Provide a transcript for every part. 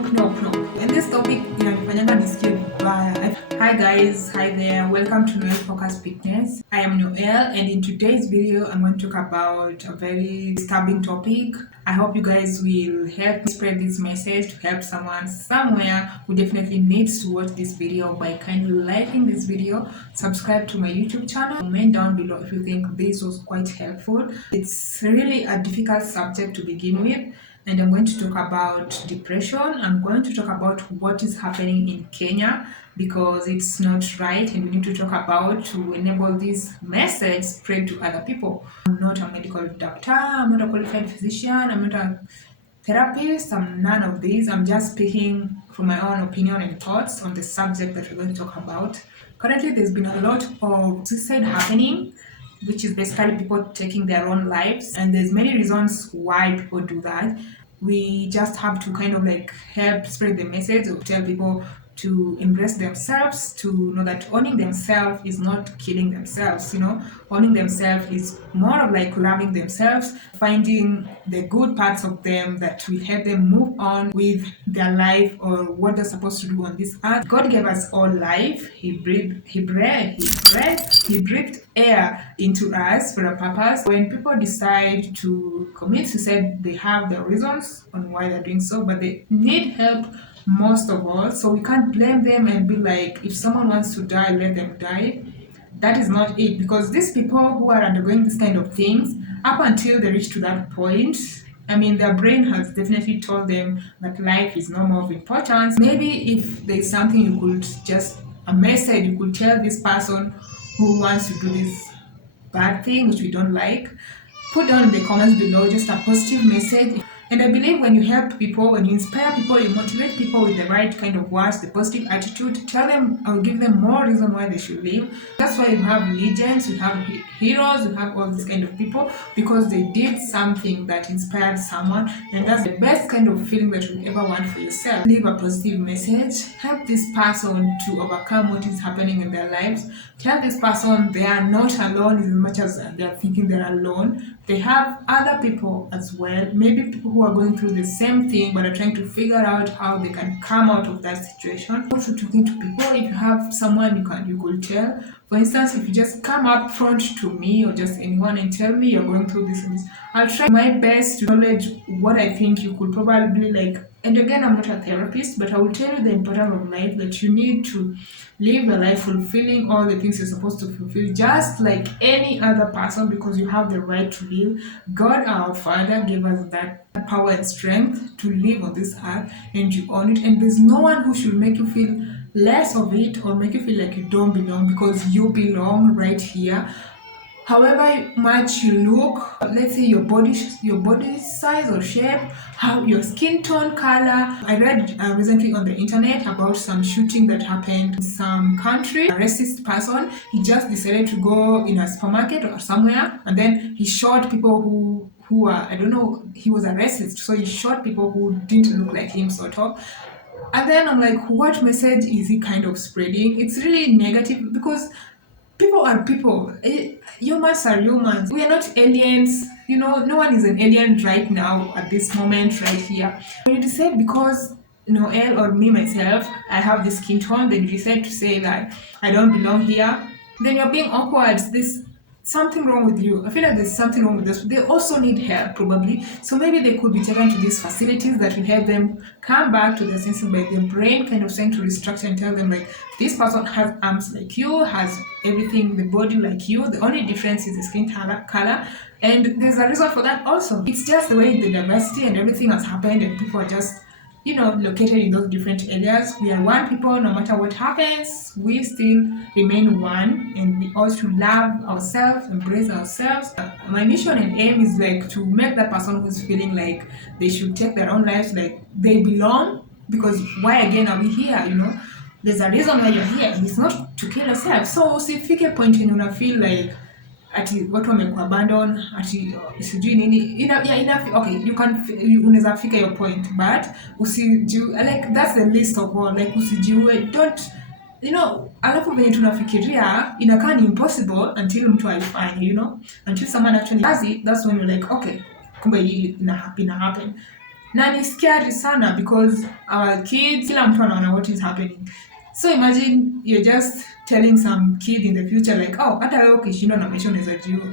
And this topic inanifanyanga nisikie vibaya. Hi guys, hi there. Welcome to Noel Focus Fitness. I am Noel, and in today's video I'm going to talk about a very disturbing topic. I hope you guys will help me spread this message to help someone somewhere who definitely needs to watch this video by kindly liking this video, subscribe to my YouTube channel, comment down below if you think this was quite helpful. It's really a difficult subject to begin with, and I'm going to talk about depression. I'm going to talk about what is happening in Kenya because it's not right, and we need to talk about to enable this message spread to other people. I'm not a medical doctor, I'm not a qualified physician, I'm not a therapist, I'm none of these. I'm just speaking from my own opinion and thoughts on the subject that we're going to talk about. Currently, there's been a lot of suicide happening, which is basically people taking their own lives, and there's many reasons why people do that. We just have to kind of like help spread the message or tell people to embrace themselves, to know that owning themselves is not killing themselves. Owning themselves is more of like loving themselves, finding the good parts of them that will help them move on with their life or what they're supposed to do on this earth. God gave us all life. He breathed air into us for a purpose. When people decide to commit suicide, they have their reasons on why they're doing so, but they need help most of all. So we can't blame them and be like, if someone wants to die, let them die. That is not it, because these people who are undergoing this kind of things, up until they reach to that point, their brain has definitely told them that life is no more of importance. Maybe if there's something you could a message you could tell this person who wants to do this bad thing, which we don't like, put down in the comments below just a positive message. And I believe when you help people, when you inspire people, you motivate people with the right kind of words, the positive attitude, tell them or give them more reason why they should live. That's why you have legends, you have heroes, you have all these kind of people, because they did something that inspired someone, and that's the best kind of feeling that you ever want for yourself. Leave a positive message, help this person to overcome what is happening in their lives. Tell this person they are not alone as much as they are thinking they're alone. They have other people as well, maybe people who are going through the same thing but are trying to figure out how they can come out of that situation. Also talking to people, if you have someone you could tell. For instance, if you just come up front to me or just anyone and tell me you're going through this and this, I'll try my best to knowledge what I think you could probably like. And again, I'm not a therapist, but I will tell you the importance of life, that you need to live a life fulfilling all the things you're supposed to fulfill, just like any other person, because you have the right to live. God, our Father, gave us that power and strength to live on this earth, and you own it. And there's no one who should make you feel less of it or make you feel like you don't belong, because you belong right here. However much you look, let's say your body size or shape, how your skin tone, color. I read recently on the internet about some shooting that happened in some country. A racist person, he just decided to go in a supermarket or somewhere, and then he shot people who are, I don't know, he was a racist, so he shot people who didn't look like him, sort of. And then I'm like, what message is he kind of spreading? It's really negative, because people are people. Humans are humans. We are not aliens. No one is an alien right now at this moment right here. When you decide because Noel or me myself, I have this skin tone, then you decide to say that I don't belong here, then you're being awkward. There's something wrong with you. I feel like there's something wrong with this. They also need help probably. So maybe they could be taken to these facilities that will help them come back to their senses by their brain kind of trying to restructure and tell them like, this person has arms like you, has everything, the body like you. The only difference is the skin color. And there's a reason for that also. It's just the way the diversity and everything has happened, and people are just located in those different areas. We are one people. No matter what happens, we still remain one, and we also love ourselves, embrace ourselves. My mission and aim is like to make that person who's feeling like they should take their own lives, like they belong, because why again are we here? There's a reason why you're here, and it's not to kill yourself. So usifike point yenye una feel like ati watu wamekuabandon, ati sijui nini, okay, unaweza fika your point, but like that's the least of all, like usijiue, don't, alafu venye tunafikiria inakaa ni impossible until mtu haifanye, until someone actually does it. That's when you're like, okay, kumbe hii ina happen. Na ni scary sana because our kids, kila mtu anaona what is happening. So imagine you're just telling some kid in the future like, oh, hata wewe ukishindwa na maisha unaweza jiua.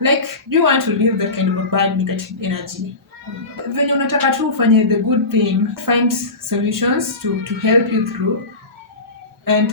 Like, do you want to live that kind of a bad negative energy? Venye unataka tu ufanye the good thing, find solutions to help you through. And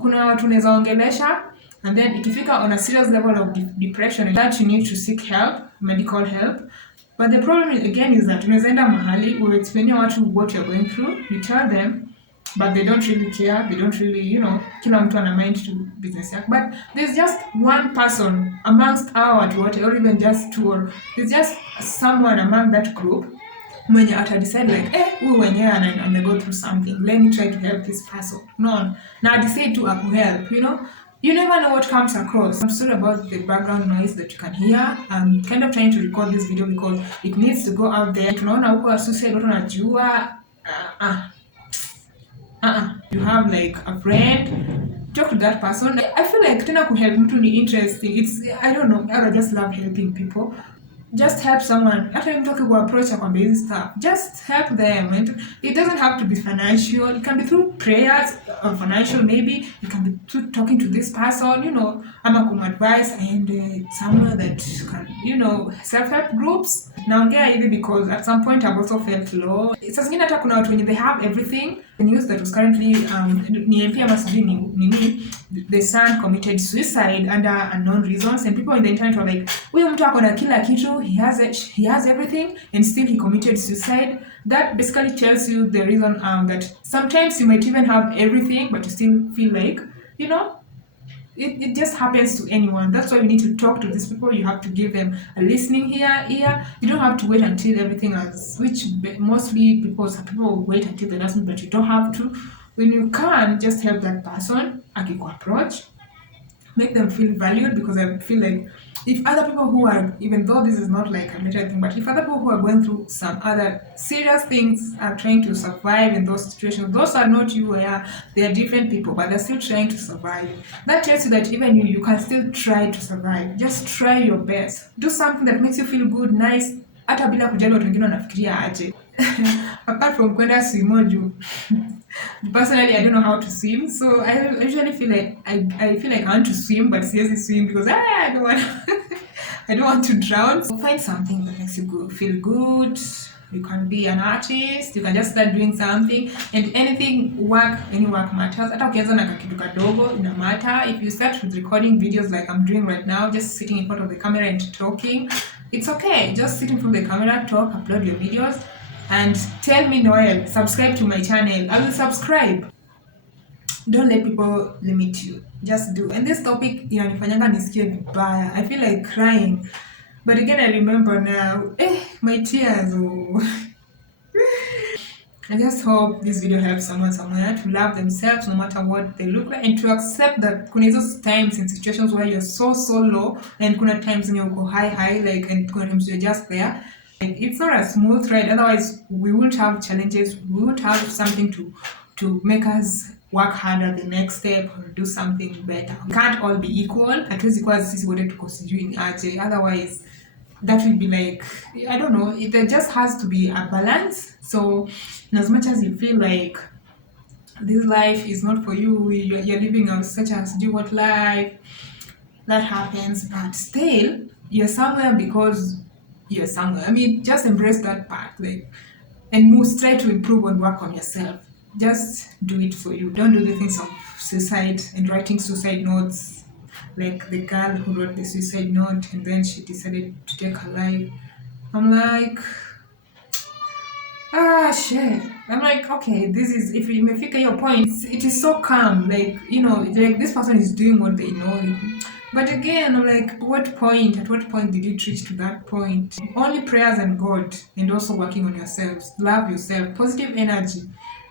kuna watu unaweza ongelesha and then ikifika on a serious level of depression that you need to seek help, medical help. But the problem again is that unaweza enda mahali uexplainia watu what you're going through, you tell them, but they don't really care, they don't really, kila mtu ana mind to business yake. But there's just one person amongst our watu wote, or even just two, or there's just someone among that group mwenye ata decide like, huyu wenyewe ana go through something, let me try to help this person. No, na decide to help, You never know what comes across. I'm sorry about the background noise that you can hear. I'm kind of trying to record this video because it needs to go out there. Tunaona huko suicide watu wanajua. You have like a friend, talk to that person. I feel like tena kuhelp mtu ni interesting. I don't know, I just love helping people. Just help someone. Hata mtu akikuapproach akwambia hizi stuff, just help them. And it doesn't have to be financial. It can be through prayers or financial maybe. It can be through talking to this person, ama kumadvise and somewhere that can, self-help groups. Naongea hivi because at some point I've also felt low. Saa zingine hata kuna watu wenye they have everything. The news that was currently ni MP ama sijui nini, the son committed suicide under unknown reasons, and people in the internet were like, huyu mtu ako na kila kitu, he has everything and still he committed suicide. That basically tells you the reason that sometimes you might even have everything but you still feel like, it just happens to anyone. That's why you need to talk to these people. You have to give them a listening ear. You don't have to wait until everything has, which mostly people wait until the last minute, but you don't have to. When you can, just help that person, approach, make them feel valued, because I feel like if other people who are, even though this is not like a major thing, but if other people who are going through some other serious things are trying to survive in those situations, those are not you, they are different people, but they're still trying to survive. That tells you that even you can still try to survive. Just try your best. Do something that makes you feel good, nice, hata bila kujali watu wengine wanafikiria aje. Apart from kwenda swimoju. Personally, I don't know how to swim, so I usually feel like I feel like I want to swim, but seriously swim because I don't want I don't want to drown. So find something that makes you feel good. You can be an artist, you can just start doing something, and any work matters. Hata ukianza na kitu kadogo ina matter. If you start with recording videos like I'm doing right now, just sitting in front of the camera and talking, it's okay. Just sitting from the camera, talk, upload your videos. And tell me, Noel, subscribe to my channel. I will subscribe. Don't let people limit you. Just do. And this topic, inanifanyanga nisikie vibaya. I feel like crying. But again, I remember now, my tears. Oh. I just hope this video helps someone somewhere to love themselves no matter what they look like, and to accept that kuna those times and situations where you're so low, and kuna times when you go high, like, and kuna times you're just there. Like, it's not a smooth ride, otherwise we won't have challenges, we won't have something to make us work harder the next step or do something better. We can't all be equal. Hatuwezi kuwa sisi wote tuko sijui aje, otherwise that will be like, I don't know, there just has to be a balance. So as much as you feel like this life is not for you, you're living out such as do what life, that happens, but still you're somewhere because you're somewhere. I mean, just embrace that part, like, and try to improve and work on yourself. Just do it for you. Don't do the things of suicide and writing suicide notes, like the girl who wrote the suicide note and then she decided to take her life. I'm like, shit. I'm like, okay, this is, if you may figure your point, it is so calm, like, like this person is doing what they know. But again, I'm like, at what point did it reach to that point? Only prayers and God, and also working on yourselves. Love yourself, positive energy.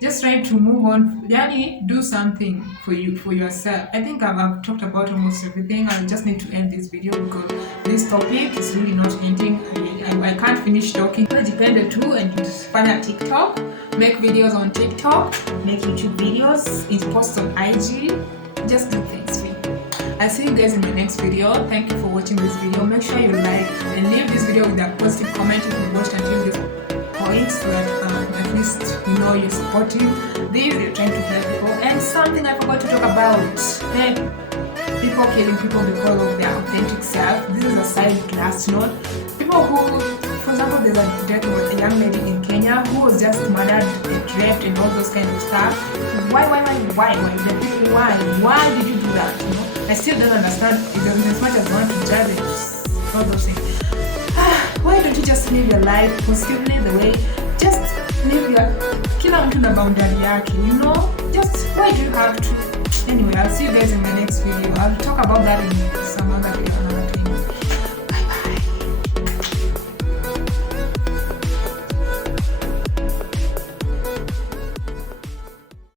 Just try to move on. Yani, do something for yourself. I think I've talked about almost everything. I just need to end this video because this topic is really not ending. I can't finish talking. So dependent too, and find a TikTok, make videos on TikTok, make YouTube videos, post on IG. Just do things for you. I'll see you guys in the next video. Thank you for watching this video. Make sure you like and leave this video with a positive comment if you watched until this point. point so that at least you're supporting this, you're trying to help people. And something I forgot to talk about, people killing people because of their authentic self. This is a side class note. People who, for example, there's a death of a young lady in Kenya who was just murdered and raped and all those kind of stuff. Why? Why did you do that? I still don't understand. It doesn't, as much as I want to judge it, all those things. Why don't you just live your life positively the way? Just live your, kila mtu na boundary yake, just why do you have to? Anyway, I'll see you guys in the next video. I'll talk about that in